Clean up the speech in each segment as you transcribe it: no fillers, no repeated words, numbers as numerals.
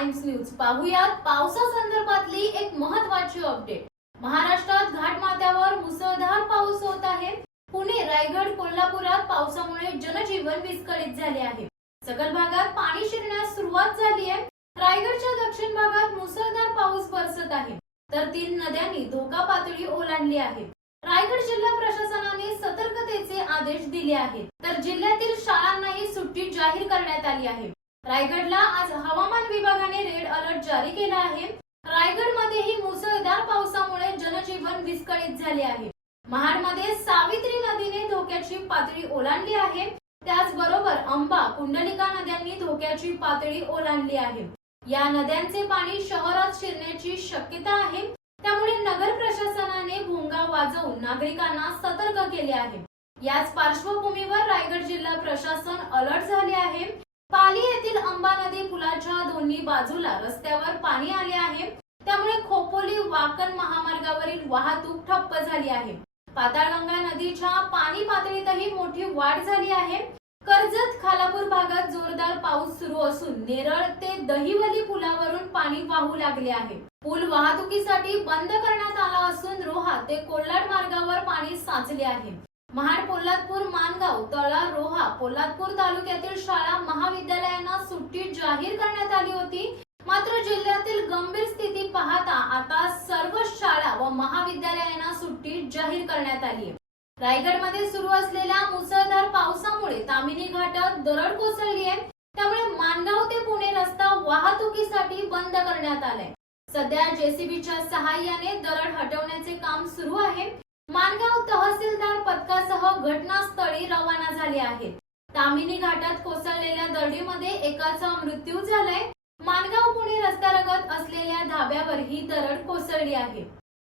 Times news पाहुयात पावसासंदर्भातली एक महत्त्वाची अपडेट। महाराष्ट्रात घाटमाथ्यावर मुसळधार पाऊस होत आहे। पुणे, रायगड, कोल्हापुरात पावसामुळे जनजीवन विस्कळीत झाले आहे। सखल भागात पाणी शिरण्यास सुरुवात झाली आहे। रायगडच्या दक्षिण भागात मुसळधार पाऊस बरसत आहे, तर 3 नद्यांनी धोका पातळी ओलांडली आहे। रायगड जिल्हा प्रशासनाने सतर्कतेचे आदेश दिले आहेत, तर जिल्ह्यातील शाळांनाही सुट्टी जाहीर करण्यात आली आहे। रायगडला आज हवामान विभागाने रेड अलर्ट जारी केला आहे। रायगडमध्येही मुसळधार पावसामुळे जनजीवन विस्कळीत झाले आहे। महाडमध्ये सावित्री नदीने धोक्याची पातळी ओलांडली आहे। त्याचबरोबर अंबा, कुंडलिका नद्यांनी धोक्याची पातळी ओलांडली आहे। या नद्यांचे पाणी शहरात शिरण्याची शक्यता आहे, त्यामुळे नगर प्रशासनाने भोंगा वाजवून नागरिकांना सतर्क केले आहे। याच पार्श्वभूमीवर रायगड जिल्हा प्रशासन अलर्ट झाले आहे। पाली येथील अंबा नदी पुलाच्या दोन्ही बाजूला रस्त्यावर पाणी आले आहे, त्यामुळे खोपोली वाकण महामार्गावरील वाहतूक ठप्प झाली आहे। पाताळगंगा नदीच्या पाणी पातळीतही मोठी वाढ झाली आहे। कर्जत, खालापूर भागात जोरदार पाऊस सुरू असून नेरळ ते दहिवली पुलावरून पाणी वाहू लागले आहे। पूल वाहतुकीसाठी बंद करण्यात आला असून रोहा ते कोल्हाड मार्गावर पाणी साचले आहे। महाड, पोलादपूर, माणगाव, तळा, रोहा, पोलादपूर तालुक्यातील शाळा महाविद्यालयांना सुट्टी जाहीर करण्यात आली होती। मात्र जिल्ह्यातील गंभीर स्थिती पाहता आता सर्व शाळा व महाविद्यालयांना सुट्टी जाहीर करण्यात आली आहे। रायगडमध्ये सुरू असलेल्या मुसळधार पावसामुळे तामिनी घाटात दरड कोसळली आहे, त्यामुळे माणगाव ते पुणे रस्ता वाहतुकीसाठी बंद करण्यात आलाय। सध्या जेसीबीच्या सहाय्याने दरड हटवण्याचे काम सुरू आहे। माणगाव तहसीलदार पथकासह घटनास्थळी रवाना झाले आहेत। तामिनी घाटात कोसळलेल्या दरडीमध्ये एकाचा मृत्यू झालाय। माणगाव पुणे रस्त्यालगत असलेल्या धाब्यावर ही दरड कोसळली आहे।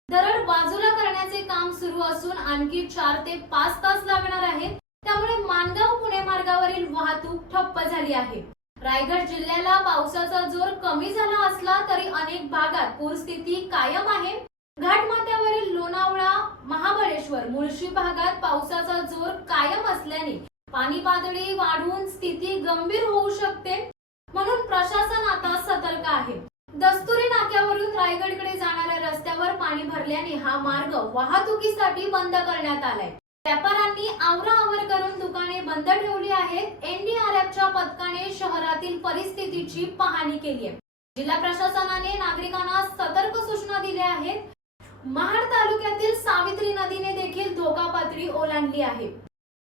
दरड बाजूला करण्याचे काम सुरू असून आणखी 4 ते 5 तास लागणार आहेत, त्यामुळे माणगाव पुणे मार्गावरील वाहतूक ठप्प झाली आहे। रायगड जिल्ह्याला पावसाचा जोर कमी झाला असला तरी अनेक भागात पूरस्थिती कायम आहे। घाटमाथ्यावरील लोणावळा, महाबळेश्वर, मुळशी भागात पावसाचा जोर कायम असल्याने पाणी पातळी वाढून स्थिती गंभीर होऊ शकते, म्हणून प्रशासन आता सतर्क आहे। दस्तुरी नाक्यावरून रायगडकडे जाणाऱ्या रस्त्यावर पाणी भरल्याने हा मार्ग वाहतुकीसाठी बंद करण्यात आलाय। व्यापाऱ्यांनी आवराआवर करून दुकाने बंद ठेवली आहेत। एनडीआरएफच्या पथकाने शहरातील परिस्थितीची पाहणी केली आहे। जिल्हा प्रशासनाने नागरिकांना सतर्क सूचना दिल्या आहेत। महाड तालुक्यातील सावित्री नदीने देखील धोका पातळी ओलांडली आहे।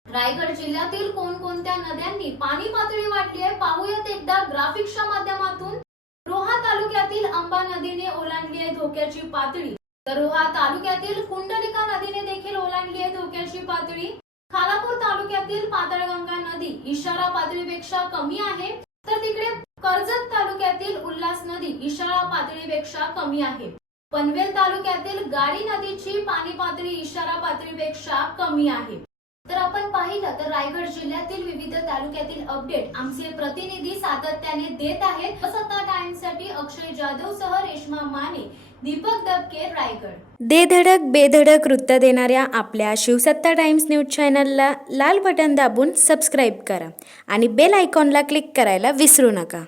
रायगड जिल्ह्यातील कोणकोणत्या नद्यांनी पाणी पातळी वाढली आहे पाहूयात एकदा ग्राफिक्सच्या माध्यमातून। रोहा तालुक्यातील अंबा नदीने ओलांडली आहे धोक्याची पातळी, तर रोहा तालुक्यातील कुंडलिका नदीने देखील ओलांडली आहे धोक्याची पातळी। खालापूर तालुक्यातील पाताळगंगा नदी इशारा पातळीपेक्षा कमी आहे, तर तिकडे कर्जत तालुक्यातील उल्हास नदी इशारा पातळीपेक्षा कमी आहे। पनवेल तालुक्यातील गाडी नदीची पाणी पातळी इशारा पातळीपेक्षा कमी आहे। तर आपण पाहिलं तर रायगड जिल्ह्यातील विविध तालुक्यातील अपडेट आमचे प्रतिनिधी सातत्याने देत आहेत। सत्ता टाइम्स साठी अक्षय जाधव सह रेश्मा माने, दीपक दबके, रायगड। दे धडक बेधडक वृत्त देणाऱ्या आपल्या शिवसत्ता टाइम्स न्यूज चॅनलला लाल बटन दाबून सबस्क्राईब करा आणि बेल आयकॉनला क्लिक करायला विसरू नका।